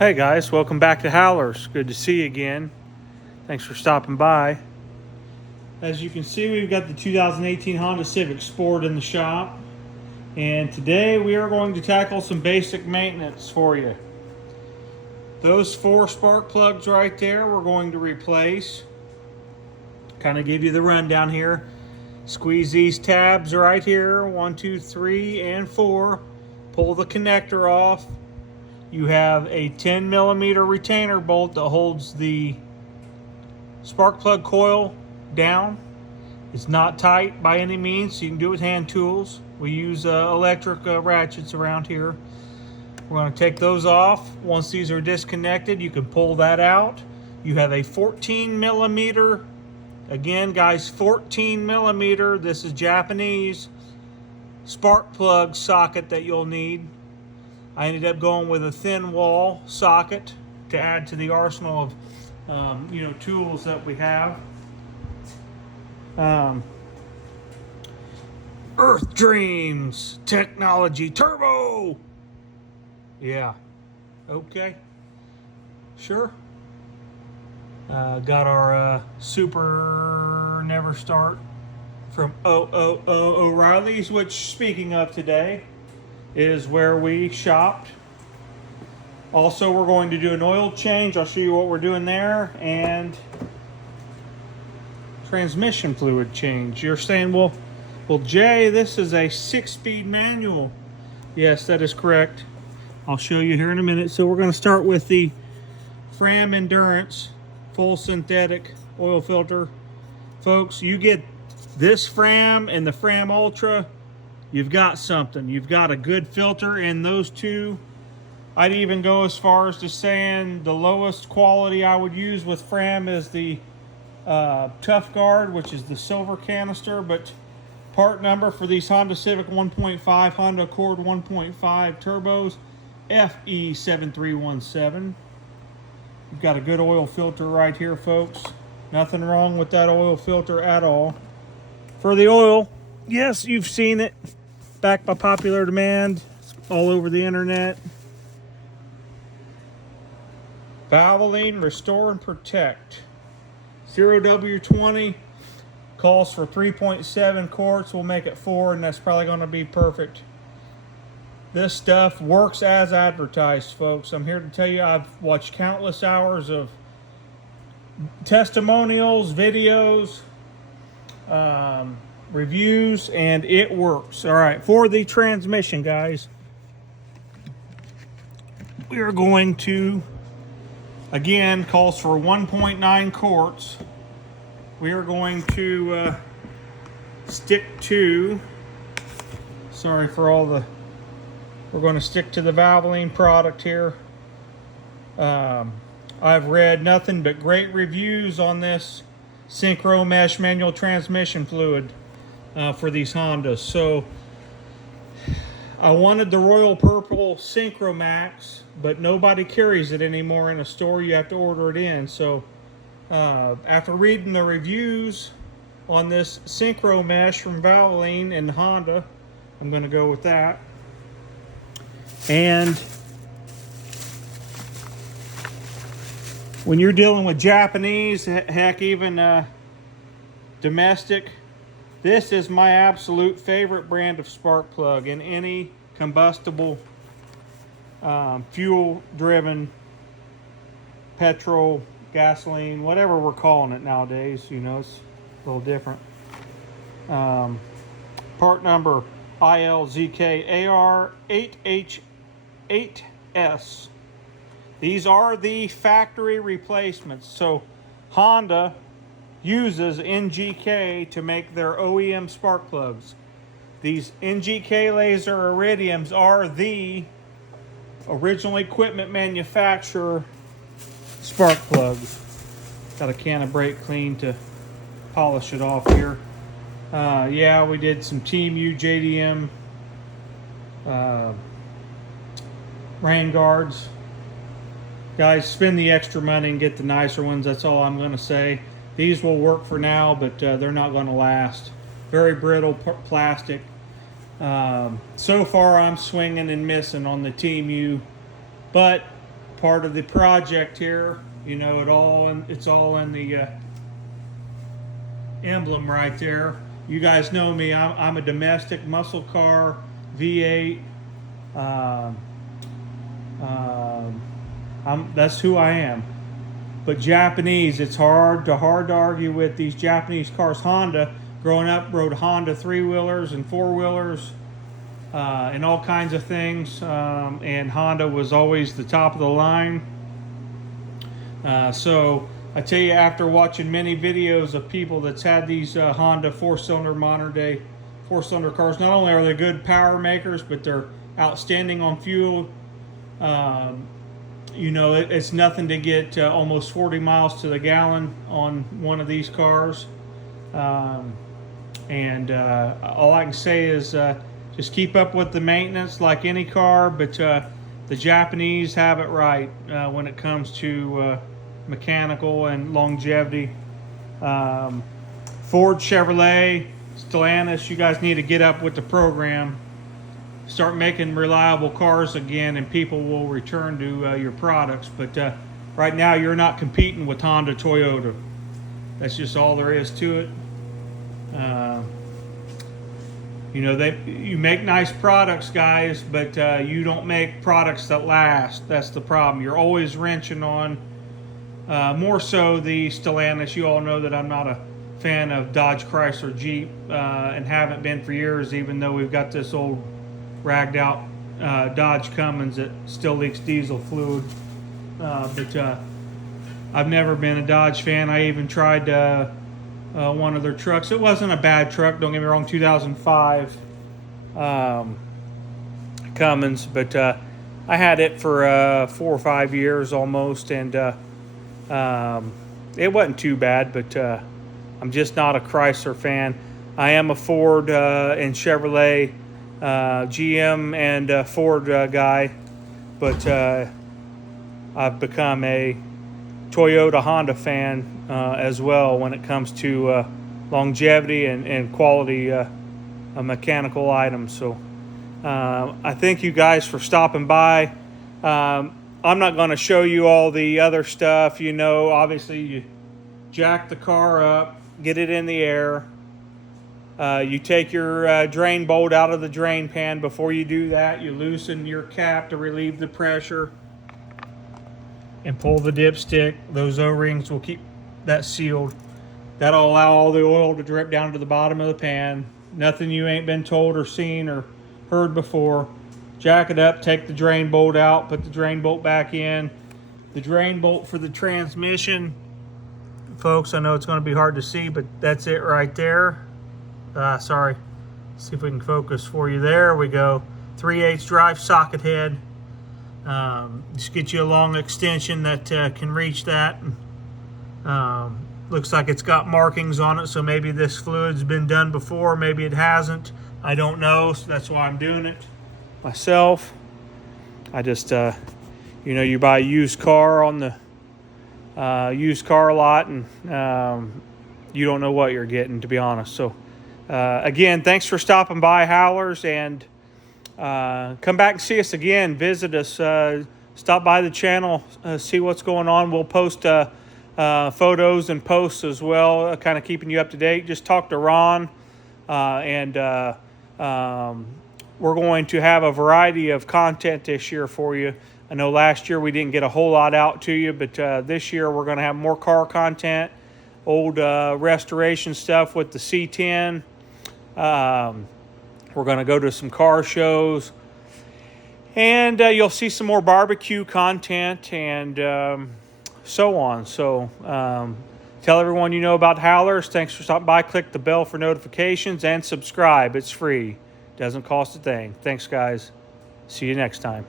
Hey guys, welcome back to Howlers. Good to see you again. Thanks for stopping by. As you can see, we've got the 2018 Honda Civic Sport in the shop. And today we are going to tackle some basic maintenance for you. Those 4 spark plugs right there we're going to replace. Kind of give you the rundown here. Squeeze these tabs right here, 1, 2, 3, and 4. Pull the connector off. You have a 10 millimeter retainer bolt that holds the spark plug coil down. It's not tight by any means, so you can do it with hand tools. We use electric ratchets around here. We're going to take those off. Once these are disconnected, you can pull that out. You have a 14 millimeter, again guys, 14 millimeter, this is Japanese, spark plug socket that you'll need. I ended up going with a thin wall socket to add to the arsenal of tools that we have. Earth Dreams Technology Turbo. Yeah. Okay. Sure. Got our Super Never Start from O'Reilly's, which, speaking of today, is where we shopped. Also, we're going to do an oil change. I'll show you what we're doing there, and transmission fluid change. You're saying, well, Jay, this is a 6-speed manual. Yes, that is correct. I'll show you here in a minute. So we're going to start with the Fram Endurance full synthetic oil filter. Folks, you get this Fram and the Fram Ultra, you've got something. You've got a good filter in those two. I'd even go as far as to saying the lowest quality I would use with Fram is the Tough Guard, which is the silver canister. But part number for these Honda Civic 1.5, Honda Accord 1.5 turbos, FE7317. You've got a good oil filter right here, folks. Nothing wrong with that oil filter at all. For the oil, yes, you've seen it. Backed by popular demand. It's all over the internet. Valvoline Restore and Protect. 0W20 calls for 3.7 quarts. We'll make it 4, and that's probably going to be perfect. This stuff works as advertised, folks. I'm here to tell you I've watched countless hours of testimonials, videos, reviews, and it works. All right, for the transmission, guys, we are going to, again, calls for 1.9 quarts. We are going to stick to, sorry for all the, we're going to stick to the Valvoline product here. I've read nothing but great reviews on this Synchro Mesh manual transmission fluid for these Hondas. So I wanted the Royal Purple Synchro Max, but nobody carries it anymore in a store. You have to order it in. So after reading the reviews on this Synchro Mesh from Valvoline and Honda, I'm going to go with that. And when you're dealing with Japanese, heck, even domestic, this is my absolute favorite brand of spark plug in any combustible, fuel-driven, petrol, gasoline, whatever we're calling it nowadays. You know, it's a little different. Part number ILZKAR8H8S. These are the factory replacements. So Honda uses NGK to make their OEM spark plugs. These NGK laser iridiums are the original equipment manufacturer spark plugs. Got a can of brake clean to polish it off here. Yeah, we did some Team U JDM rain guards. Guys, spend the extra money and get the nicer ones. That's all I'm going to say. These will work for now, but they're not going to last. Very brittle plastic. So far, I'm swinging and missing on the Team U. But part of the project here. You know, it's all in the emblem right there. You guys know me. I'm a domestic muscle car V8. That's who I am. But Japanese, it's hard to argue with these Japanese cars. Honda, growing up, rode Honda 3-wheelers and 4-wheelers and all kinds of things. And Honda was always the top of the line. So I tell you, after watching many videos of people that's had these Honda 4-cylinder, modern day 4-cylinder cars, not only are they good power makers, but they're outstanding on fuel. You know, it's nothing to get almost 40 miles to the gallon on one of these cars. And all I can say is just keep up with the maintenance like any car, but the Japanese have it right when it comes to mechanical and longevity. Ford, Chevrolet, Stellantis, you guys need to get up with the program. Start making reliable cars again, and people will return to your products. But right now, you're not competing with Honda, Toyota. That's just all there is to it. You know, you make nice products, guys, but you don't make products that last. That's the problem. You're always wrenching on, more so the Stellantis. You all know that I'm not a fan of Dodge, Chrysler, Jeep, and haven't been for years, even though we've got this old ragged out Dodge Cummins that still leaks diesel fluid. But I've never been a Dodge fan. I even tried one of their trucks. It wasn't a bad truck, don't get me wrong, 2005 Cummins, but I had it for 4 or 5 years almost, and it wasn't too bad, but I'm just not a Chrysler fan. I am a Ford and Chevrolet, GM and Ford guy, but I've become a Toyota Honda fan as well when it comes to longevity and quality mechanical items. So I thank you guys for stopping by. I'm not going to show you all the other stuff. You know, obviously you jack the car up, get it in the air. You take your drain bolt out of the drain pan. Before you do that, you loosen your cap to relieve the pressure and pull the dipstick. Those O-rings will keep that sealed. That'll allow all the oil to drip down to the bottom of the pan. Nothing you ain't been told or seen or heard before. Jack it up, take the drain bolt out, put the drain bolt back in. The drain bolt for the transmission, folks, I know it's going to be hard to see, but that's it right there. Sorry. See if we can focus for you. There we go. 3/8 drive socket head. Just get you a long extension that can reach that. Looks like it's got markings on it, so maybe this fluid's been done before, maybe it hasn't. I don't know, so that's why I'm doing it myself. I just, you know, you buy a used car on the used car lot, and you don't know what you're getting, to be honest. So, again, thanks for stopping by, Howlers, and come back and see us again. Visit us. Stop by the channel, see what's going on. We'll post photos and posts as well, kind of keeping you up to date. Just talk to Ron, and we're going to have a variety of content this year for you. I know last year we didn't get a whole lot out to you, but this year we're going to have more car content, old restoration stuff with the C10. We're going to go to some car shows, and you'll see some more barbecue content and so on. So tell everyone you know about Howlers. Thanks for stopping by. Click the bell for notifications and subscribe. It's free. Doesn't cost a thing. Thanks, guys. See you next time.